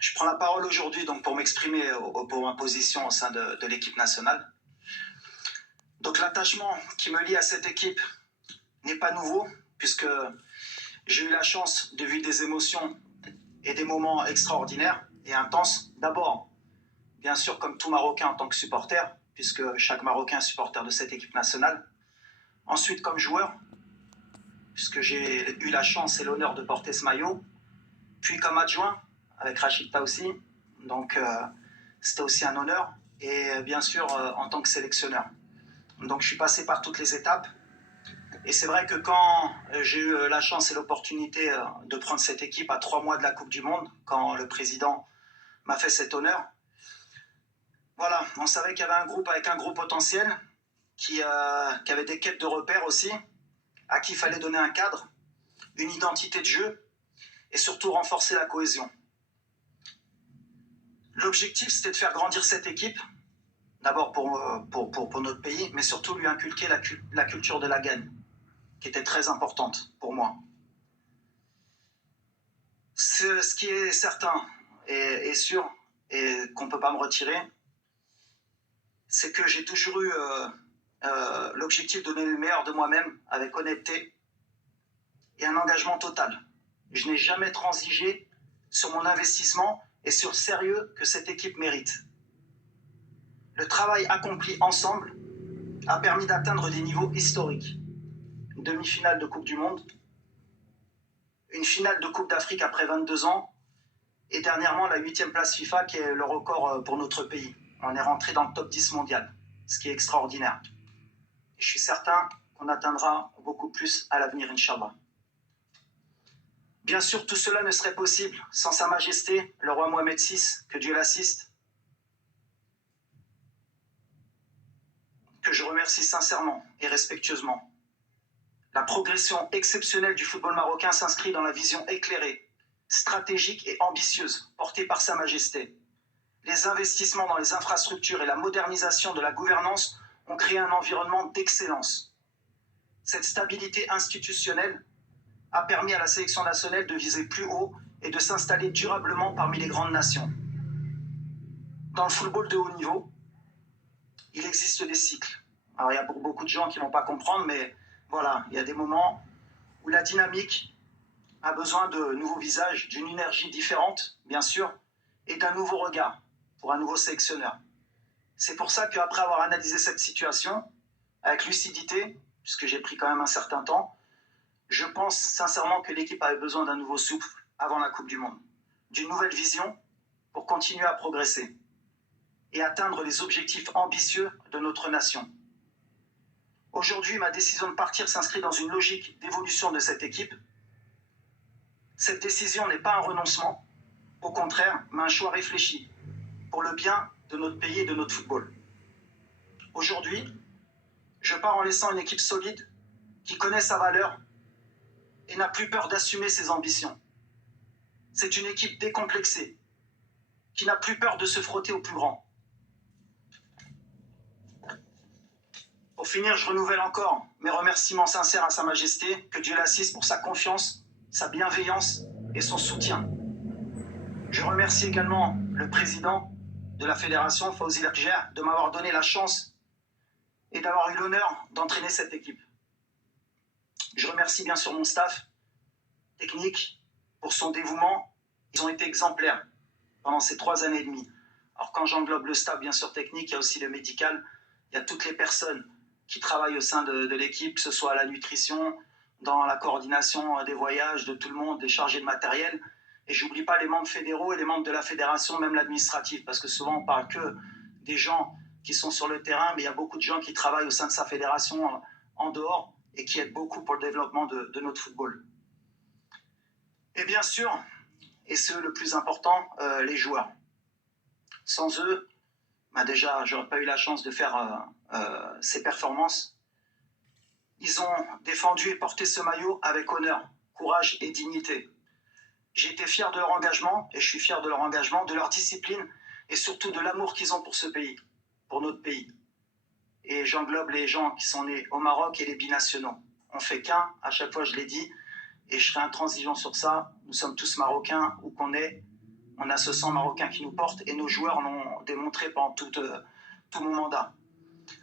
Je prends la parole aujourd'hui donc pour m'exprimer pour ma position au sein de l'équipe nationale. Donc l'attachement qui me lie à cette équipe n'est pas nouveau, puisque j'ai eu la chance de vivre des émotions et des moments extraordinaires et intenses. D'abord, bien sûr, comme tout Marocain en tant que supporter, puisque chaque Marocain est supporter de cette équipe nationale. Ensuite, comme joueur, puisque j'ai eu la chance et l'honneur de porter ce maillot. Puis comme adjoint, avec Rachid Taoussi. Donc, c'était aussi un honneur. Et bien sûr, en tant que sélectionneur. Donc, je suis passé par toutes les étapes. Et c'est vrai que quand j'ai eu la chance et l'opportunité de prendre cette équipe à 3 mois de la Coupe du Monde, quand le président m'a fait cet honneur, voilà, on savait qu'il y avait un groupe avec un gros potentiel, qui avait des quêtes de repères aussi, à qui il fallait donner un cadre, une identité de jeu, et surtout renforcer la cohésion. L'objectif, c'était de faire grandir cette équipe, d'abord pour notre pays, mais surtout lui inculquer la culture de la gagne, qui était très importante pour moi. Ce qui est certain et sûr, et qu'on ne peut pas me retirer, c'est que j'ai toujours eu l'objectif de donner le meilleur de moi-même avec honnêteté et un engagement total. Je n'ai jamais transigé sur mon investissement et sur le sérieux que cette équipe mérite. Le travail accompli ensemble a permis d'atteindre des niveaux historiques. Une demi-finale de Coupe du Monde, une finale de Coupe d'Afrique après 22 ans, et dernièrement la 8e place FIFA qui est le record pour notre pays. On est rentré dans le top 10 mondial, ce qui est extraordinaire. Et je suis certain qu'on atteindra beaucoup plus à l'avenir, Inch'Allah. Bien sûr, tout cela ne serait possible sans Sa Majesté, le roi Mohamed VI, que Dieu l'assiste, que je remercie sincèrement et respectueusement. La progression exceptionnelle du football marocain s'inscrit dans la vision éclairée, stratégique et ambitieuse portée par Sa Majesté. Les investissements dans les infrastructures et la modernisation de la gouvernance ont créé un environnement d'excellence. Cette stabilité institutionnelle a permis à la sélection nationale de viser plus haut et de s'installer durablement parmi les grandes nations. Dans le football de haut niveau, il existe des cycles. Alors il y a beaucoup de gens qui ne vont pas comprendre, mais voilà, il y a des moments où la dynamique a besoin de nouveaux visages, d'une énergie différente, bien sûr, et d'un nouveau regard pour un nouveau sélectionneur. C'est pour ça qu'après avoir analysé cette situation, avec lucidité, puisque j'ai pris quand même un certain temps, je pense sincèrement que l'équipe avait besoin d'un nouveau souffle avant la Coupe du Monde, d'une nouvelle vision pour continuer à progresser et atteindre les objectifs ambitieux de notre nation. Aujourd'hui, ma décision de partir s'inscrit dans une logique d'évolution de cette équipe. Cette décision n'est pas un renoncement, au contraire, mais un choix réfléchi pour le bien de notre pays et de notre football. Aujourd'hui, je pars en laissant une équipe solide qui connaît sa valeur et n'a plus peur d'assumer ses ambitions. C'est une équipe décomplexée qui n'a plus peur de se frotter au plus grand. Pour finir, je renouvelle encore mes remerciements sincères à Sa Majesté, que Dieu l'assiste pour sa confiance, sa bienveillance et son soutien. Je remercie également le président de la fédération, Fawzi Lerger, de m'avoir donné la chance et d'avoir eu l'honneur d'entraîner cette équipe. Je remercie bien sûr mon staff technique pour son dévouement. Ils ont été exemplaires pendant ces 3 années et demie. Alors quand j'englobe le staff bien sûr technique, il y a aussi le médical, il y a toutes les personnes qui travaillent au sein de l'équipe, que ce soit à la nutrition, dans la coordination des voyages, de tout le monde, des chargés de matériel. Et j'oublie pas les membres fédéraux et les membres de la fédération, même l'administratif, parce que souvent on parle que des gens qui sont sur le terrain, mais il y a beaucoup de gens qui travaillent au sein de sa fédération en dehors et qui aident beaucoup pour le développement de notre football. Et bien sûr, et c'est le plus important, les joueurs. Sans eux, déjà, j'aurais pas eu la chance de faire ces performances. Ils ont défendu et porté ce maillot avec honneur, courage et dignité. J'ai été fier de leur engagement, et je suis fier de leur engagement, de leur discipline, et surtout de l'amour qu'ils ont pour ce pays, pour notre pays. Et j'englobe les gens qui sont nés au Maroc et les binationaux. On fait qu'un, à chaque fois je l'ai dit, et je serai intransigeant sur ça. Nous sommes tous Marocains, où qu'on est, On a ce sang marocain qui nous porte et nos joueurs l'ont démontré pendant tout mon mandat.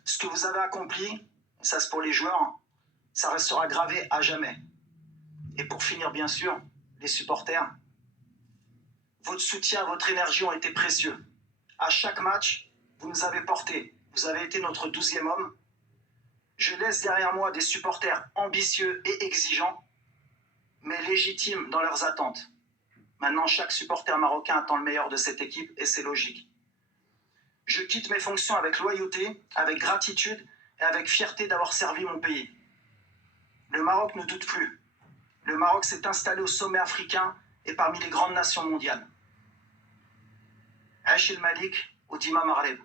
Ce que vous avez accompli, ça c'est pour les joueurs, ça restera gravé à jamais. Et pour finir, bien sûr, les supporters, votre soutien, votre énergie ont été précieux. À chaque match, vous nous avez portés. Vous avez été notre 12e homme. Je laisse derrière moi des supporters ambitieux et exigeants, mais légitimes dans leurs attentes. Maintenant, chaque supporter marocain attend le meilleur de cette équipe et c'est logique. Je quitte mes fonctions avec loyauté, avec gratitude et avec fierté d'avoir servi mon pays. Le Maroc ne doute plus. Le Maroc s'est installé au sommet africain et parmi les grandes nations mondiales. Aïch el Malik ou Dima Maghreb.